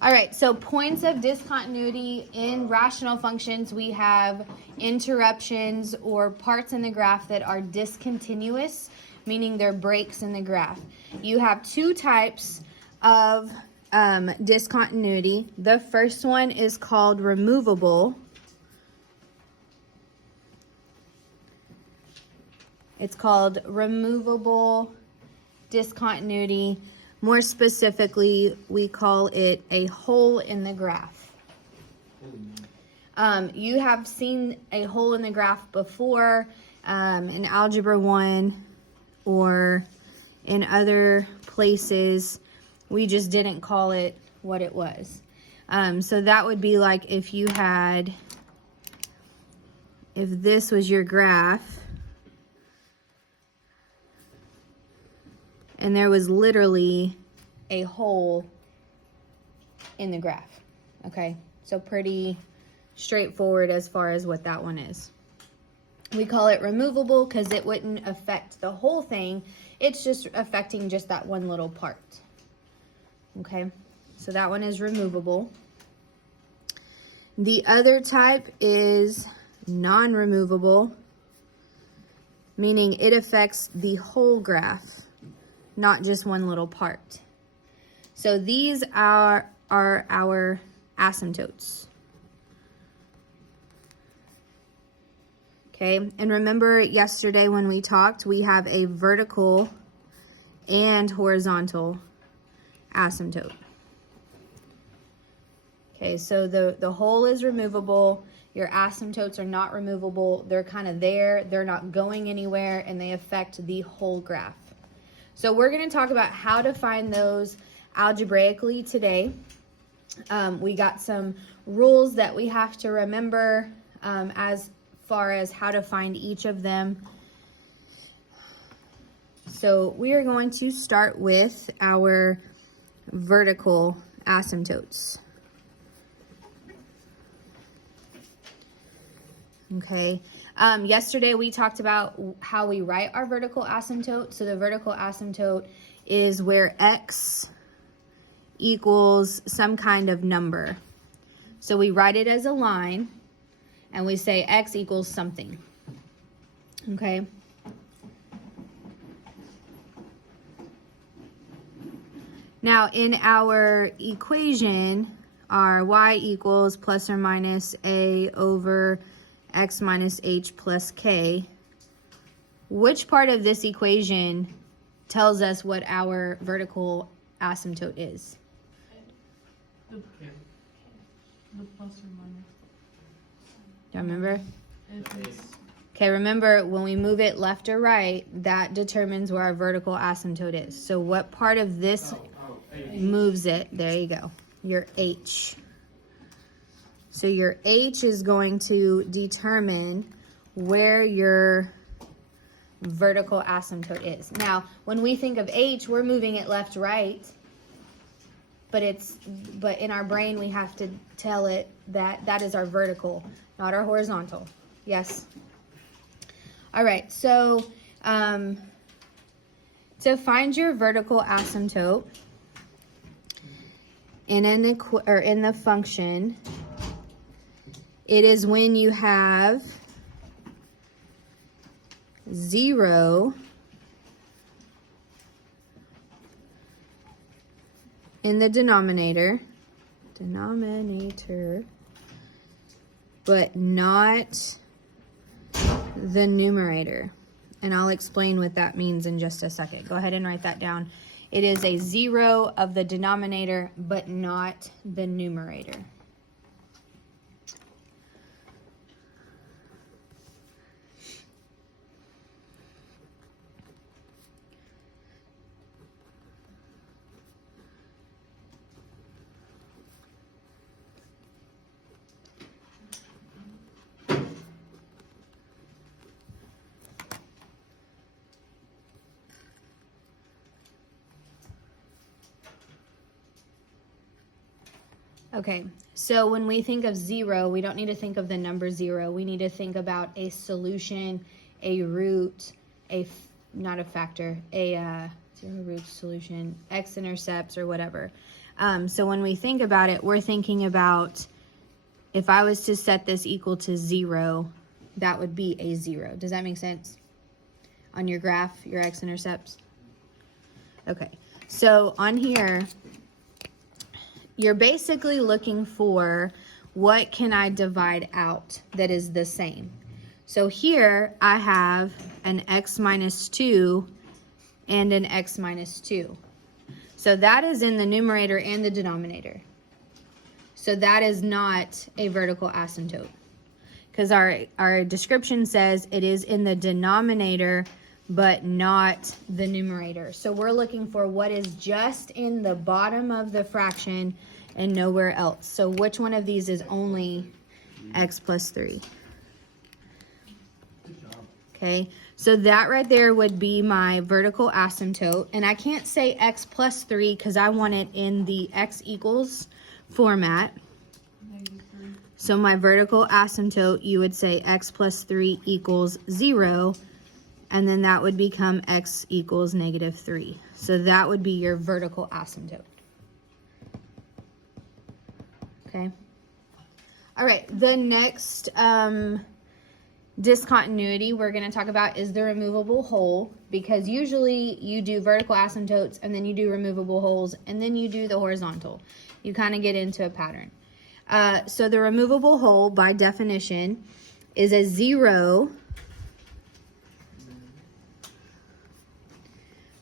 All right, so points of discontinuity in rational functions, we have interruptions or parts in the graph that are discontinuous, meaning they're breaks in the graph. You have two types of discontinuity. The first one is called removable. It's called removable discontinuity. More specifically, we call it a hole in the graph. You have seen a hole in the graph before in Algebra 1 or in other places. We just didn't call it what it was. So that would be like if this was your graph, and there was literally a hole in the graph, okay? So pretty straightforward as far as what that one is. We call it removable because it wouldn't affect the whole thing. It's just affecting just that one little part, okay? So that one is removable. The other type is non-removable, meaning it affects the whole graph, not just one little part. So these are our asymptotes. Okay, and remember yesterday when we talked, we have a vertical and horizontal asymptote. Okay, so the whole is removable. Your asymptotes are not removable. They're kind of there. They're not going anywhere, and they affect the whole graph. So we're going to talk about how to find those algebraically today. We got some rules that we have to remember as far as how to find each of them. So we are going to start with our vertical asymptotes. Okay, yesterday we talked about how we write our vertical asymptote. So the vertical asymptote is where x equals some kind of number. So we write it as a line and we say x equals something. Okay. Now in our equation, our y equals plus or minus a over x minus h plus k, which part of this equation tells us what our vertical asymptote is? The plus or minus. Do you remember? Okay, remember when we move it left or right, that determines where our vertical asymptote is. So what part of this moves it? There you go, your h. So your h is going to determine where your vertical asymptote is. Now, when we think of h, we're moving it left, right, but in our brain we have to tell it that that is our vertical, not our horizontal. Yes? All right, so to find your vertical asymptote in the function, it is when you have 0 in the denominator, but not the numerator. And I'll explain what that means in just a second. Go ahead and write that down. It is a 0 of the denominator, but not the numerator. Okay, so when we think of 0, we don't need to think of the number 0. We need to think about a solution, a root, not a factor, a 0 root solution, x-intercepts or whatever. So when we think about it, we're thinking about if I was to set this equal to 0, that would be a 0. Does that make sense? On your graph, your x-intercepts? Okay, so on here, you're basically looking for what can I divide out that is the same. So here I have an x minus 2 and an x minus 2. So that is in the numerator and the denominator. So that is not a vertical asymptote because our description says it is in the denominator but not the numerator. So we're looking for what is just in the bottom of the fraction and nowhere else. So which one of these is only x plus 3? Okay, so that right there would be my vertical asymptote. And I can't say x plus 3 because I want it in the x equals format. -3. So my vertical asymptote, you would say x plus 3 equals 0. And then that would become x equals -3. So that would be your vertical asymptote. Okay. All right, the next discontinuity we're going to talk about is the removable hole, because usually you do vertical asymptotes and then you do removable holes and then you do the horizontal. You kind of get into a pattern. So the removable hole by definition is a 0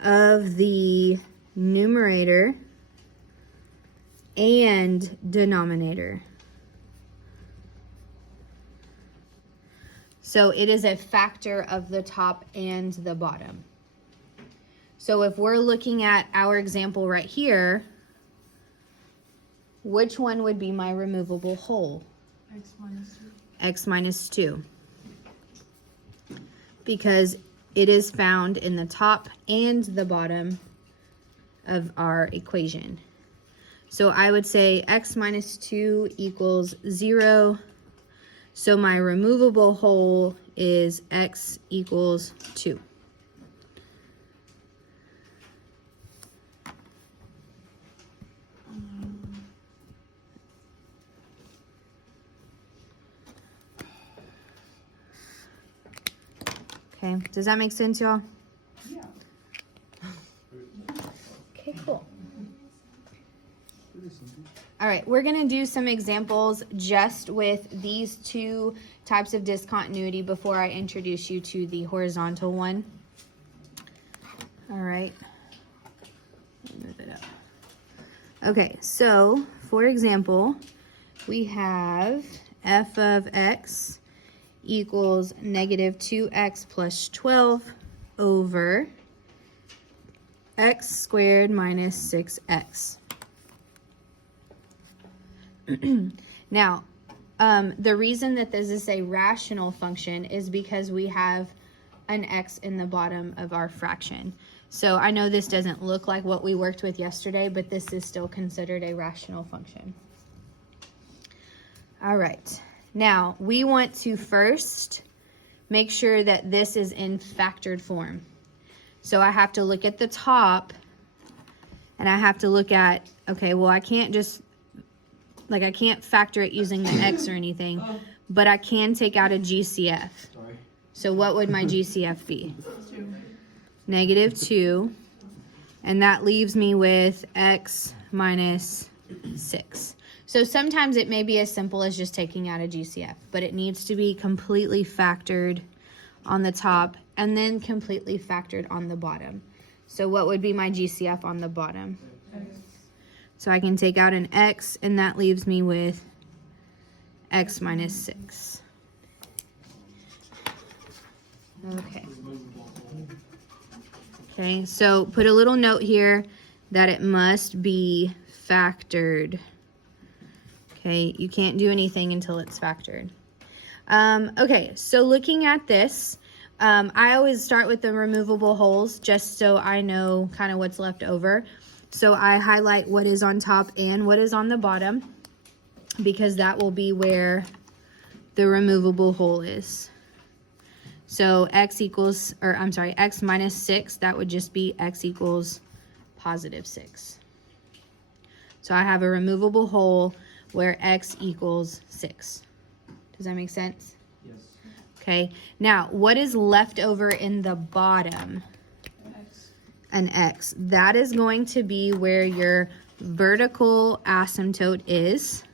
of the numerator and denominator. So it is a factor of the top and the bottom. So if we're looking at our example right here, which one would be my removable hole? X minus 2. X minus 2. Because it is found in the top and the bottom of our equation. So I would say x minus 2 equals 0. So my removable hole is x equals 2. Okay, does that make sense, y'all? Yeah. Okay, cool. All right, we're gonna do some examples just with these two types of discontinuity before I introduce you to the horizontal one. All right, move it up. Okay, so for example, we have f of x equals -2x plus 12 over x squared minus 6x. Now, the reason that this is a rational function is because we have an x in the bottom of our fraction. So I know this doesn't look like what we worked with yesterday, but this is still considered a rational function. All right. Now, we want to first make sure that this is in factored form. So I have to look at the top, and I have to look at, okay, well, I can't just, like, I can't factor it using the x or anything, but I can take out a GCF. So what would my GCF be? 2. -2, and that leaves me with x minus 6. So sometimes it may be as simple as just taking out a GCF, but it needs to be completely factored on the top and then completely factored on the bottom. So what would be my GCF on the bottom? X. So I can take out an x, and that leaves me with x minus 6. Okay. Okay, so put a little note here that it must be factored. Okay, you can't do anything until it's factored. Okay, so looking at this, I always start with the removable holes just so I know kind of what's left over. So I highlight what is on top and what is on the bottom, because that will be where the removable hole is. So x minus 6, that would just be x equals +6. So I have a removable whole where x equals 6. Does that make sense? Yes. Okay. Now, what is left over in the bottom? X. An x. That is going to be where your vertical asymptote is.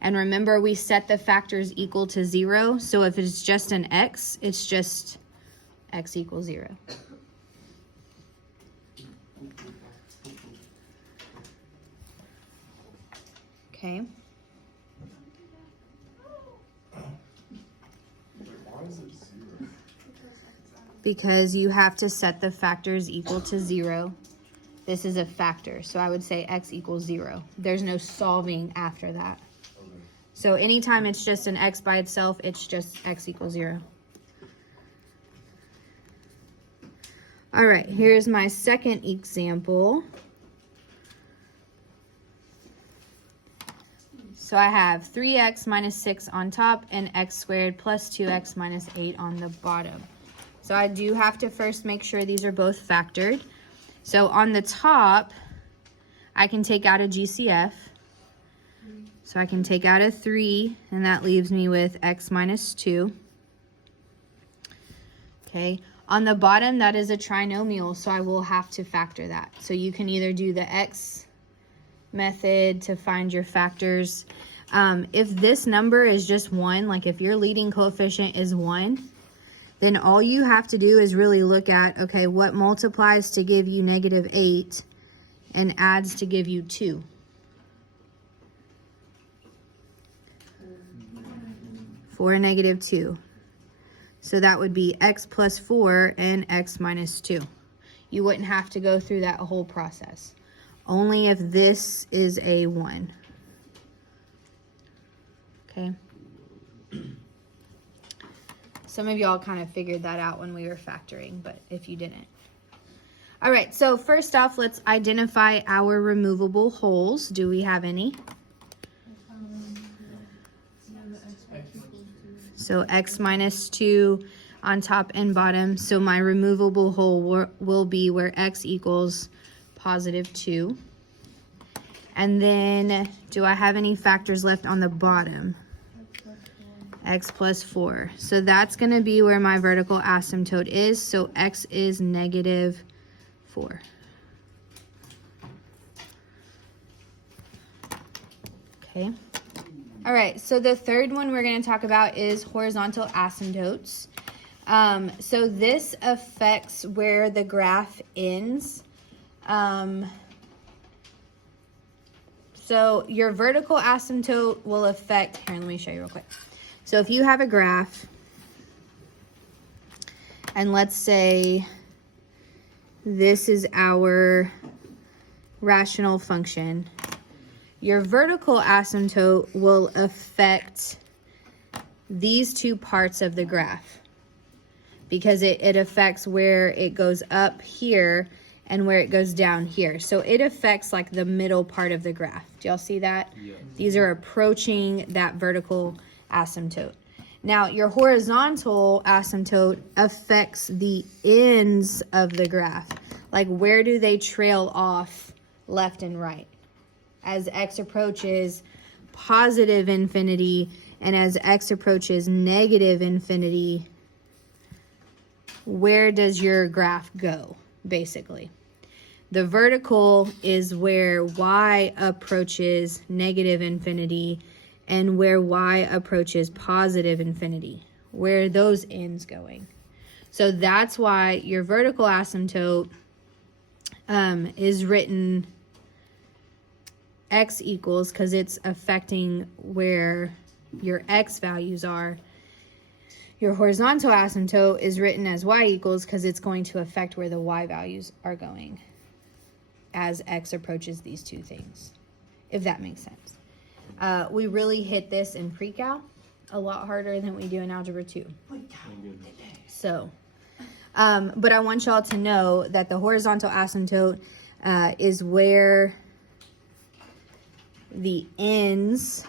And remember, we set the factors equal to 0. So if it's just an x, it's just x equals 0. Okay. Why is it 0? Because you have to set the factors equal to 0. This is a factor, so I would say x equals 0. There's no solving after that. Okay. So anytime it's just an x by itself, it's just x equals 0. All right, here's my second example. So I have 3x minus 6 on top and x squared plus 2x minus 8 on the bottom. So I do have to first make sure these are both factored. So on the top, I can take out a GCF. So I can take out a 3, and that leaves me with x minus 2. Okay, on the bottom, that is a trinomial, so I will have to factor that. So you can either do the x method to find your factors. If this number is just 1, like if your leading coefficient is 1, then all you have to do is really look at, okay, what multiplies to give you negative 8 and adds to give you 2. For negative 2. So that would be x plus 4 and x minus 2. You wouldn't have to go through that whole process. Only if this is a 1. Okay. Some of y'all kind of figured that out when we were factoring, but if you didn't. All right, so first off, let's identify our removable wholes. Do we have any? So x minus 2 on top and bottom. So my removable whole will be where x equals positive 2. And then, do I have any factors left on the bottom? X plus 4. So that's going to be where my vertical asymptote is. So x is negative 4. Okay. All right, so the third one we're going to talk about is horizontal asymptotes. So this affects where the graph ends. So your vertical asymptote will affect, here, let me show you real quick. So if you have a graph, and let's say this is our rational function, your vertical asymptote will affect these two parts of the graph because it affects where it goes up here and where it goes down here. So it affects like the middle part of the graph. Do y'all see that? Yeah. These are approaching that vertical asymptote. Now, your horizontal asymptote affects the ends of the graph. Like, where do they trail off left and right? As x approaches positive infinity and as x approaches negative infinity, where does your graph go, basically? The vertical is where y approaches negative infinity and where y approaches positive infinity. Where are those ends going? So that's why your vertical asymptote is written x equals, because it's affecting where your x values are. Your horizontal asymptote is written as y equals because it's going to affect where the y values are going as x approaches these two things, if that makes sense. We really hit this in pre-cal a lot harder than we do in algebra 2. So, but I want y'all to know that the horizontal asymptote is where the ends,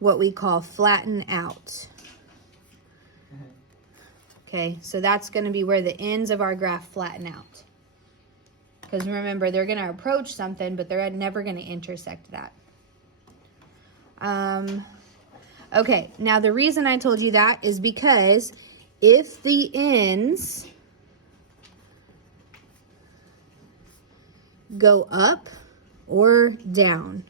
what we call flatten out. Okay, so that's going to be where the ends of our graph flatten out. Because remember, they're going to approach something, but they're never going to intersect that. Okay, now the reason I told you that is because if the ends go up or down,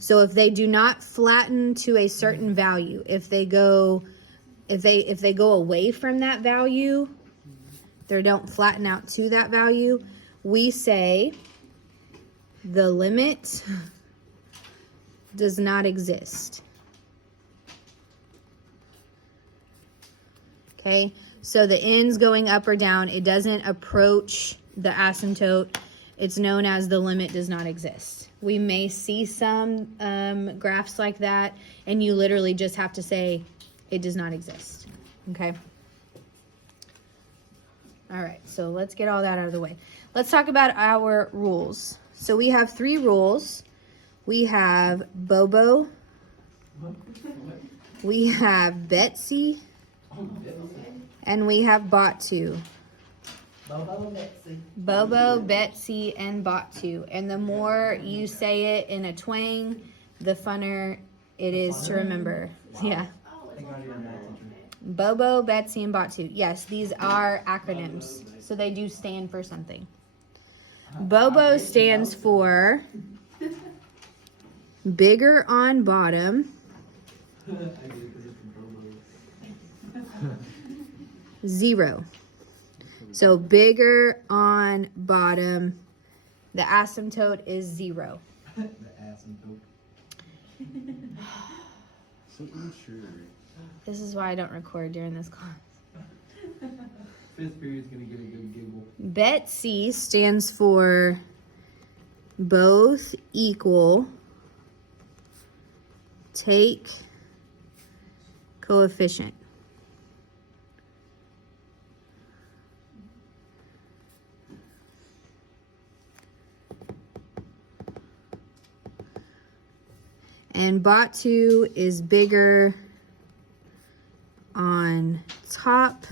so if they do not flatten to a certain value, if they go away from that value, they don't flatten out to that value, we say the limit does not exist. Okay, so the ends going up or down, it doesn't approach the asymptote. It's known as the limit does not exist. We may see some graphs like that, and you literally just have to say it does not exist. Okay. All right, so let's get all that out of the way. Let's talk about our rules. So we have 3 rules. We have Bobo. We have Betsy. And we have Batu. Bobo, Betsy, and Batu. And the more you say it in a twang, the funner it is to remember. Yeah. Bobo, Betsy, and Batu. Yes, these are acronyms. So they do stand for something. Bobo stands for bigger on bottom. 0. So bigger on bottom. The asymptote is 0. The asymptote. So immature. This is why I don't record during this class. 5th period's gonna get a good giggle. Betsy stands for both equal, take coefficient. And Batu is bigger on top,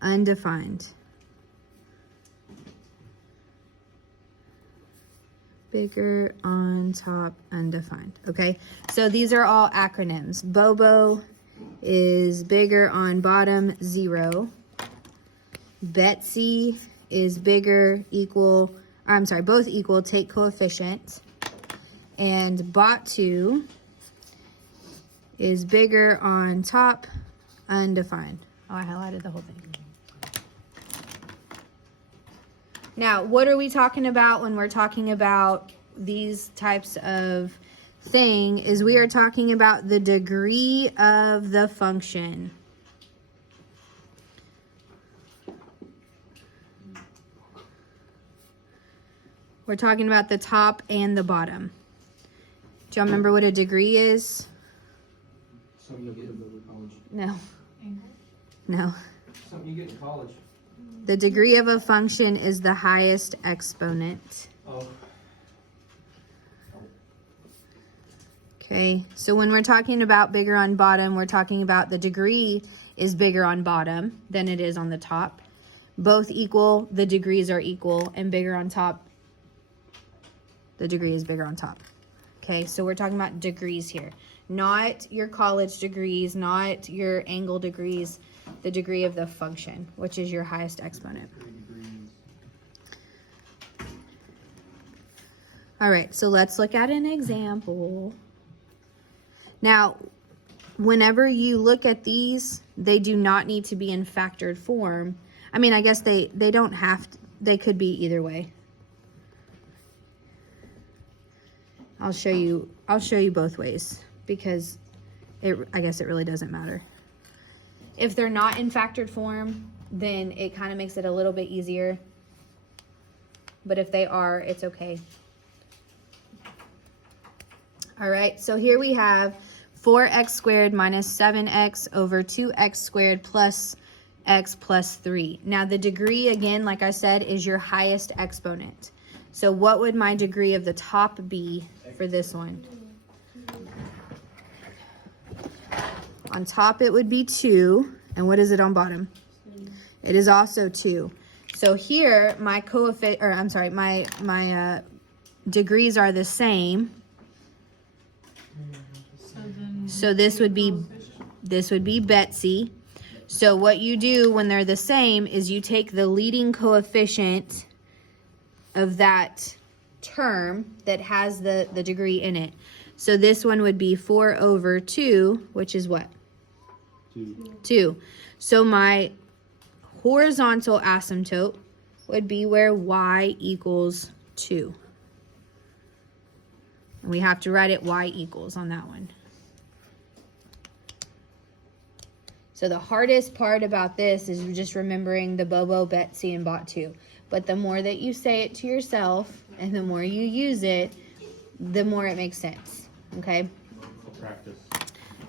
undefined. Bigger on top, undefined. Okay, so these are all acronyms. Bobo is bigger on bottom, 0. Betsy is bigger, equal, I'm sorry, both equal, take coefficient. And Batu is bigger on top, undefined. Oh, I highlighted the whole thing. Now, what are we talking about when we're talking about these types of thing? Is we are talking about the degree of the function. We're talking about the top and the bottom. Do y'all remember what a degree is? Something you get in college. No. No. Something you get in college. The degree of a function is the highest exponent. Oh. Okay, so when we're talking about bigger on bottom, we're talking about the degree is bigger on bottom than it is on the top. Both equal, the degrees are equal, and bigger on top, the degree is bigger on top. Okay, so we're talking about degrees here. Not your college degrees, not your angle degrees, the degree of the function, which is your highest exponent. All right, so let's look at an example. Now, whenever you look at these, they do not need to be in factored form. I mean, I guess they don't have to, they could be either way. I'll show you both ways because I guess it really doesn't matter. If they're not in factored form, then it kind of makes it a little bit easier. But if they are, it's okay. All right, so here we have 4x squared minus 7x over 2x squared plus x plus 3. Now the degree, again, like I said, is your highest exponent. So what would my degree of the top be for this one? On top it would be 2. And what is it on bottom? It is also 2. So here, my coefficient, or I'm sorry, my degrees are the same. So this would be Betsy. So what you do when they're the same is you take the leading coefficient of that term that has the degree in it. So this one would be 4 over 2, which is what? 2. So my horizontal asymptote would be where y equals 2. And we have to write it y equals on that one. So the hardest part about this is just remembering the Bobo, Betsy, and Bot 2. But the more that you say it to yourself and the more you use it, the more it makes sense. Okay? Practice.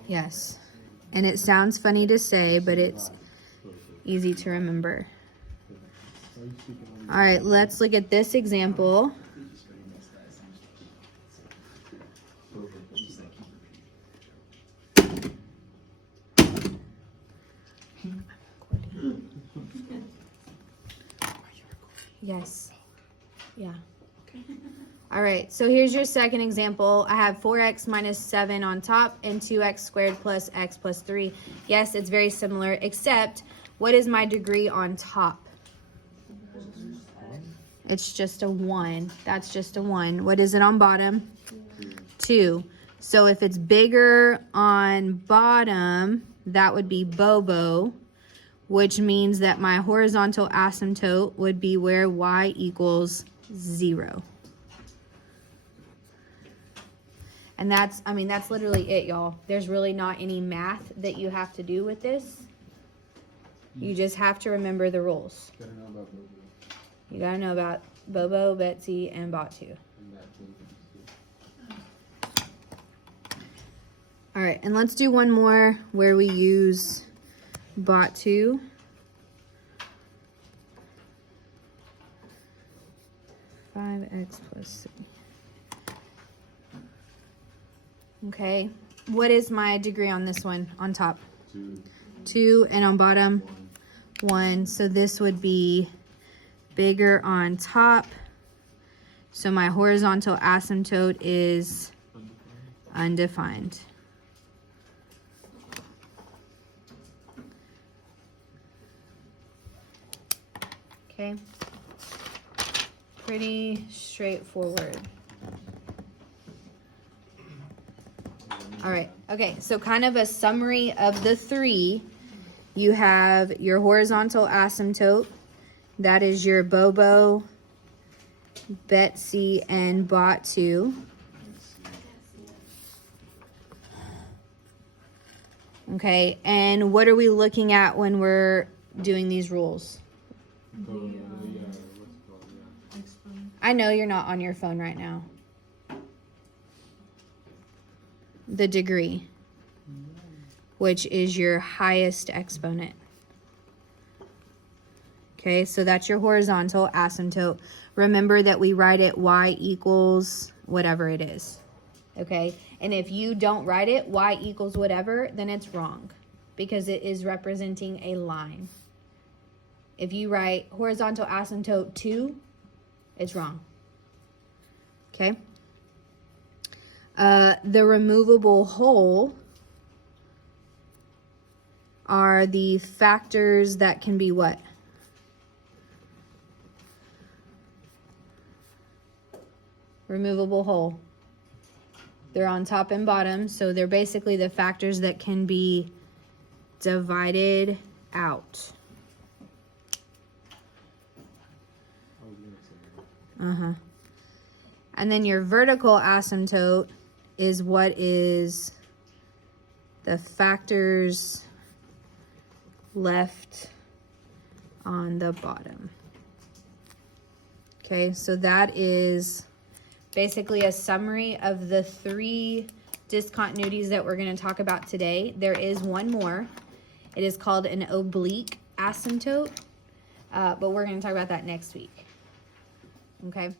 Yes. And it sounds funny to say, but it's easy to remember. All right, let's look at this example. Yes. Yeah. All right, so here's your second example. I have 4x minus 7 on top and 2x squared plus x plus 3. Yes, it's very similar, except what is my degree on top? It's just a 1. That's just a 1. What is it on bottom? 2. So if it's bigger on bottom, that would be Bobo, which means that my horizontal asymptote would be where y equals 0. And that's literally it, y'all. There's really not any math that you have to do with this. You just have to remember the rules. You gotta know about Bobo, Betsy, and Bot 2. All right, and let's do one more where we use Bot 2. (5x plus 3). Okay, what is my degree on this one on top? 2, and on bottom 1. So this would be bigger on top. So my horizontal asymptote is undefined. Okay, pretty straightforward. All right, okay, so kind of a summary of the three. You have your horizontal asymptote. That is your Bobo, Betsy, and Bot 2. Okay, and what are we looking at when we're doing these rules? I know you're not on your phone right now. The degree, which is your highest exponent. Okay, so that's your horizontal asymptote. Remember that we write it y equals whatever it is. Okay, and if you don't write it y equals whatever, then it's wrong because it is representing a line. If you write horizontal asymptote 2, it's wrong. Okay. The removable whole are the factors that can be what? Removable whole. They're on top and bottom, so they're basically the factors that can be divided out. And then your vertical asymptote is what is the factors left on the bottom. Okay, so that is basically a summary of the three discontinuities that we're going to talk about today. There is one more. It is called an oblique asymptote, but we're going to talk about that next week. Okay.